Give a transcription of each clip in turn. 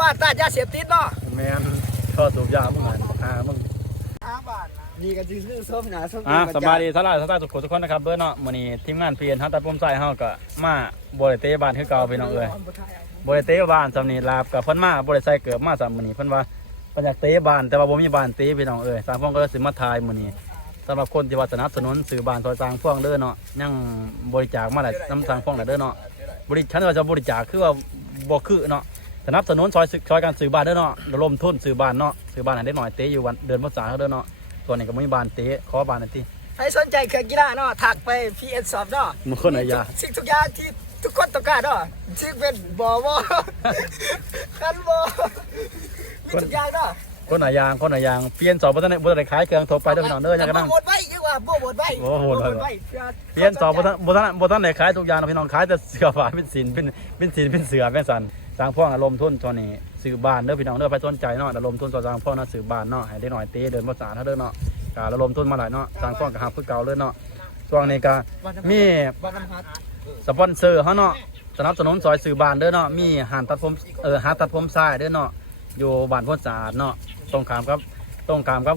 บ้านต้านยาเสพติดเนาะแมนก็สูบยามึงอะอ่ามึงดีกันจริงๆส้มหนาส้มอ่าสบายดีสลายสตาร์ทุกคนทุกคนนะครับเบิร์ดเนาะมื้อนี้ทีมงานเพียนเฮาตัดผมใส่เฮาก็มาบ่ได้เตะบ้านคือเก่าพี่น้องเอ้ยบ่ได้เตะบ้านสำนี้ลาบกับเพิ่นมาบ่ได้ใส่เกือบมาสำมื้อนี้เพิ่นว่าเพิ่นอยากเตะบ้านแต่ว่าบ่มีบ้านเตะพี่น้องเอ้ยสร้างพวงก็เลยสิมาถ่ายมื้อนี้สำหรับคนที่ว่าสนับสนุนซื้อบ้านซอยสร้างพวงเด้อเนาะยังบริจาคมาหลายนำสร้างพวงหลายเด้อเนาะบริฉันว่าจะบริจาคคือว่าบ่คือเนาะ สนับสนุนซอยซอยการซื้อบ้านเด้อเนาะระดมทุนซื้อบ้านเนาะซื้อบ้านให้ได้หน่อยเตะอยู่วันเดือนพฤษภาคมเด้อเนาะตัวนี้ก็บ่มีบ้านเตะขอบ้านหน่อยติใครสนใจเครื่องกีฬาเนาะถักไป PS สอบเนาะมึงคนไหนยาสิ่งทุกอย่างที่ทุกคนต้องการเนาะซึ่งเป็นบ่อบ่คันบ่มีทุกอย่างเนาะคนไหนยางคนไหนยางเปลี่ยนสอบบ่ทันได้บ่ทันได้ขายเครื่องโทรไปเด้อพี่น้องเด้อจังกะบ่นั่งหมดไว้ยังว่าบ่หมดไว้โอ้โหบ่หมดไว้เปลี่ยนสอบบ่ทันบ่ทันบ่ทันได้ขายทุกอย่างนะพี่น้องขายแต่เสื้อผ้าเป็นสินเป็นเป็นสินเป็นเสือเป็นสัน สร้างพ่วงอารมณ์ทุนตัวนี้ซื้อบานเด้อพี่น้องเด้อไปสนใจเนาะอารมณ์ทุนตัวสร้างพ่วงเนาะซื้อบานเนาะให้ได้หน่อยเตะเดินภาษาเท่าเด้อเนาะกอารมณ์ทุนมาหลายเนาะสร้างพ่วงก็หับคือเก่าเลยเนาะช่วงนี้ก็มีสปอนเซอร์เขาเนาะสนับสนุนซอยสื่อบานเด้อเนาะมีหานตัดผมเออหาตัดผมทรายเด้อเนาะอยู่บ้านพ้นสะอาดเนาะตรงขามครับตรงขามครับ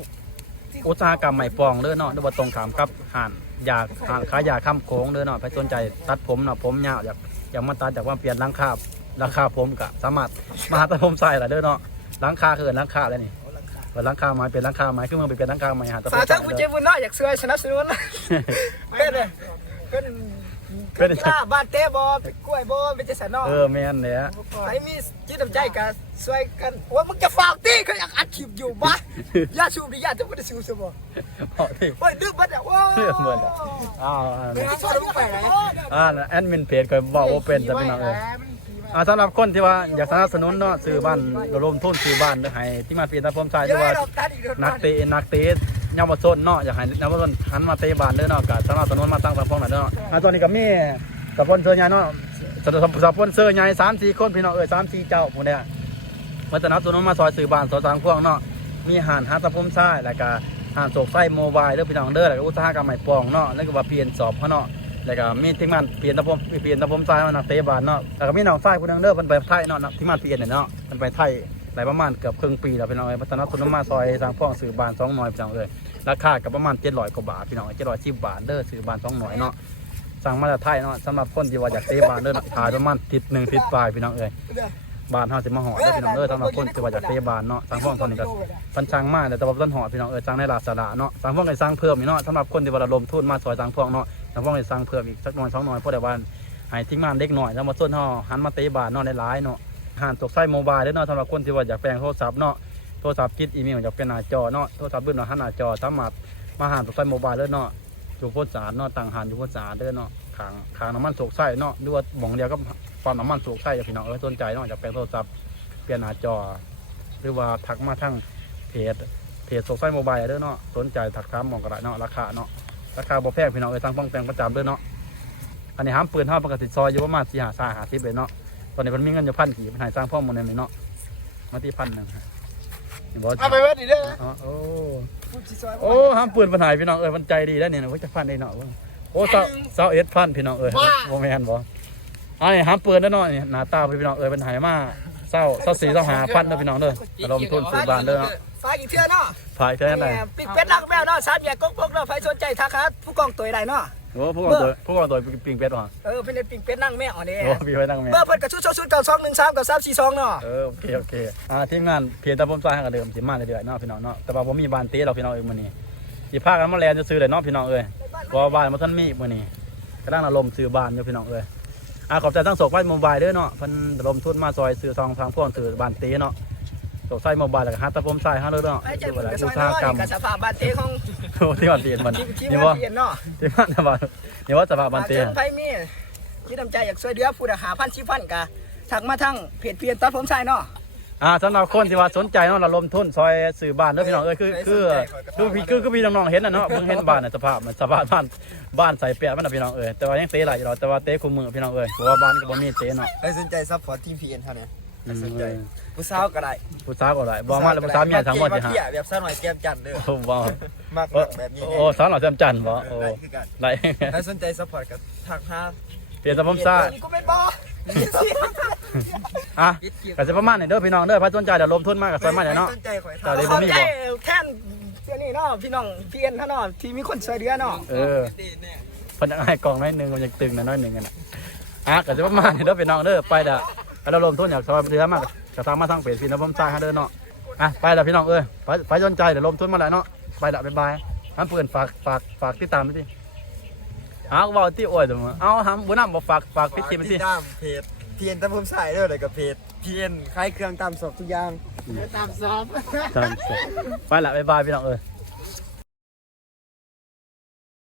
อุตสาหกรรมใหม่ปองเด้อเนาะหรือว่าตรงขามครับหานยาหานขายยาค้ำโค้งเด้อเนาะไปสนใจตัดผมเนาะผมยาวอยากอยากมาตัดอยากว่าเปลี่ยนหลังคา ราคาผมก็สามารถมาหาตัดผมทรายได้เด้อเนาะหลังคาคือหลังคาเลยนี่เปิดหลังคาไม้เป็นหลังคาไม้คือมันเป็นหลังคาไม้หาตัดผฝามกททารางยผู้ใจเด้อบุญเนาะอยากช่วยสนับสนุนเป็นเลยเป็นเป็นกีฬาบ้านเตะบ่เป็นกล้วยบ่เป็นจังซั่นเนาะเออแม่นเนี่ยใครมีจิตน้ำใจกันช่วยกันว่ามึงจะฝากตีเขาอยากอัดคลิปอยู่บ้าอย่าสูบดิอย่าจะไม่ได้สูบสมองเอาดิเฮ้ยลืมบัดอะว้าเลือกเบิดอะอ้าวไม่ได้ชอบลูกไปไหนอ่าแอดมินเพจก็บอกว่าเป็นแต่พี่น้องเอ้ย อ่าสำหรับคนที่ว่าอยากสนับสนุนเนาะซื้อบ้านระดมทุนซื้อบ้านให้ที่มาเปลี่ยนตาผมชายเยที่อะว่าดอกตาดีโดนนักเตะนักเตะเยาวชนเนาะอยากให้เยาวชนหันมาเตะบ้านเด้อเนาะก็สนับสนุนมาตั้งสังพงหน่อยเด้อเนาะอ่าตอนนี้ก็มีสปอนเซอร์ใหญ่เนาะสปสปอนเซอร์ใหญ่สามสี่คนพี่น้องเอ้ยสามสี่เจ้าพวกเนี้ยมาสนับสนุนมาซอยซื้อบ้านซอยสังพวงเนาะมีหานหาตะพมชายแล้วก็หานโศกไฟโมบายเด้อพี่น้องเด้อแล้วก็อุตสาหกรรมใหม่ปองเนาะแล้วก็ว่าเปลี่ยนสอบเขาเนาะ แล้วก็มีทีมงานเปลี่ยนตะพมเปลี่ยนตะพมทรายมานักเตะบาลเนาะแล้วก็มีน้องทรายคนหนึงเด้อมันไปไทยเนาะทีมงานเปลี่ยนเนี่ยเนาะมันไปไทยหลายประมาณเกือบครึ่งปีแล้วพี่น้องเอ้พัฒนาคุณมาซอยสร้างพ่องสื่อบานสองหน่อยพี่น้องเอ้ยราคากับประมาณเจ็ดร้อยกว่าบาทพี่น้องเจ็ดร้อยสิบบาทเด้อสื่อบานสองหน่อยเนาะสั่งมาจากไทยเนาะสำหรับคนที่ว่าอยากเตะบาลเด้อขายประมาณทิศหนึ่งทิศปลายพี่น้องเอ้ยบานห้าสิบมาหอเด้อพี่น้องเอ้ยสำหรับคนที่ว่าอยากเตะบาลเนาะสร้างพ่องตอนนี้ก็พันช่างมากแต่ว่าต้นหอพี่น้องเออสร้างในลาสระเนาะสร้างพวกไอ้สร้างเพิ่มอีกเนาะสำหรับคนที่ว่าระดมทุนมาซอยสร้างพวกเนาะ สร้างพวกไอ้สร้างเพิ่มอีกสักหน่อยสองหน่อยเพราะแต่ว่าให้ทิ้งงานเล็กหน่อยแล้วมาส่วนห่อหันมาเตะบาทเนาะในร้ายเนาะหันตกไส้โมบายด้วยเนาะสำหรับคนที่ว่าอยากแปลงโทรศัพท์เนาะโทรศัพท์คิดอีเมลอยากเป็นหน้าจอเนาะโทรศัพท์บื้นเนาะหันหน้าจอสามารถมาหันตกไส้โมบายด้วยเนาะอยู่โพสต์สารเนาะต่างหันอยู่โพสต์สารเด้อเนาะขางขางน้ำมันโศกไส้เนาะหรือว่าหมองเดียวก็ปั๊มน้ำมันโศกไส้อย่าพี่น้องเออสนใจเนาะอยากแปลงโทรศัพท์เปลี่ยนหน้าจอ หรือว่าทักมาทั้งเพจเพจโซไซโมบายเด้อเนาะสนใจถักถามมองกระไรเนาะราคาเนาะ ราคาบ่แพงพี่น้องเอ้ยสั่งป้องแปลงประจำเด้อเนาะอันนี้ห้ามปืนห้ามปกติซอยอยู่ประมาณสี่หาสาหาสิบเลยเนาะตอนนี้มันมีเงินอยู่พันกี่มันใหายสร้างพ่อหมดเลยเนาะมาที่พันหนึ่งฮะนี่บอสเอาไปเว้ยดีเด้ออ๋อโอ้โอ้ห้ามปืนปัญหาพี่น้องเอ้ยมันใจดีได้เนี่ยนะเว่าจะพันได้เนาะเว้ยโอ้เศร้าเศร้าเอ็ดพันพี่น้องเอ้ยโมแมนบ่อันนี้ห้ามปืนได้อเนาะนี่หน้าตาพี่น้องเอ้ยเป็นหายมา เศร้าเศร้าสี่เศร้าหาพันเด้อพี่น้องเด้ออารมณ์ทุนซื้อบ้านเด้อเนาะฝากอีกเทื่อเนาะพายแค่ไหนปิดเป็ดลักแมวเนาะสามแยกกกพกเนาะใครสนใจทักหาผู้กองตัวใดเนาะโอ้ผู้กองตัวผู้กองตัวปิงเป็ดว่ะเออเป็นปิงเป็ดนั่งแม่อ๋อเนี่ยโอ้พี่ไว้นั่งแม่เบอร์เพิ่นกับชุดชุดเก้าสองหนึ่งสามกับสามสี่สองเนาะเออโอเคโอเคอ่าทีมงานเพียงแต่ผมสร้างให้กับเดิมสิมาเรื่อยๆเนาะพี่น้องเนาะแต่ว่าผมมีบ้านเต้เราพี่น้องเอ้ยมื้อนี้สิพากันมาแลนจะซื้อเลยเนาะพี่น้องเอ้ยเพราะว่าบ้านมันท่านมีมื้อนี้กำลังอารมณ์ซื้อบ้านอยู่พี่น้องเอ้ย อ่าขอบใจทั้งโศกไฟโมบายเด้อเนาะเพิ่นระดมทุนมาซอยซื้อซองทางพวกซื้อบ้านเต้เนาะโศกไฟโมบายแล้วก็หาแตะผมใส่หาเด้อเนาะไอ้เจ้าคือเพิ่ว่านก็อุซตอยสาหน้อยกรรมกับสภาพบ้านเตะของโอ้ที่ว่าเปลี่ยนมันทีมทีมนี่ว่าว่าเปลี่ยนเนาะที่ว่าสภาพนี่ว่าสภาพบ้านเต้ฝกถึงไผมีคิดน้ำใจอยากช่วยเหลือผู้ใดหาพันชิพันกะทักมาทั้งเพจเพียนตัดผมชายเนาะ อ่าสำหรับคนที่ว่าสนใจเนาะระดมทุนซอยซื้อบ้านเด้อพี่น้องเอ้ยคือคือคือพี่คือคือพี่น้องๆเห็นน่ะเนาะเพิ่งเห็นบ้านน่ะสภาพมันสภาพบ้านบ้านใส่เปียกมันน่ะพี่น้องเอ้ยแต่ว่ายังเตะหลายอยู่หรอกแต่ว่าเตะคู่มือพี่น้องเอ้ยเพราะว่าบ้านก็บ่มีเตะเนาะใครสนใจซัพพอร์ตทีมพีเอ็นเท่านี้สนใจอืมผู้สาวก็ได้ผู้สาวก็หลายบ่มาแล้วผู้สาวเมียทั้งหมดสิมาฮะเที่ยวแบบสาวหน่อยแก้มจันทร์เด้อโอ้บ่มากโอ้แบบนี้โอ้สาวหล่อจำจันทร์บ่โอ้ได้คือกันหลายใครสนใจซัพพอร์ตกับทางห้าเปลี่ยนแต่ผมซ่านี่ก็ไม่นบ ออะก็จะประมาณนี้เด้อพี่น้องเด้อพระสนใจเดี๋ยวลมทุนมากกับซอยมาเดี๋ยวเนาะสนใจข่อยแต่เลยขอบใจแท่นเจ้านี่เนาะพี่น้องเพียนท่านเนาะที่มีคนช่วยเหลือเนาะเออเพิ่นอยากให้กล่องน้อยหนึงมันยังตึงนะน้อยหนึงกันน่ะอะก็จะประมาณนี้เด้อพี่น้องเด้อไปเด้อแล้วลมทุนอยากซอยเรือมากก็ทางมาทางเพจพี่น้องผมจ่ายให้เด้อเนาะอะไปแล้วพี่น้องเอ้ยไปไปสนใจเดี๋ยวลมทุนมาแล้วเนาะไปละบ๊ายบายฮันเพื่อนฝากฝากฝากติดตามไปสิ เอาเว้าที่โอ้ยเดี๋ยวมาเอาทำบุญนำบ่ฝากฝากพิธีไปสิตามเพจพีเอ็นตามผมใส่เด้อเลยกับเพจพีเอ็นขายเครื่องตามสอบทุกอย่างตามซ้อมตามสิไปละบ๊ายบายพี่น้องเอ้ยบ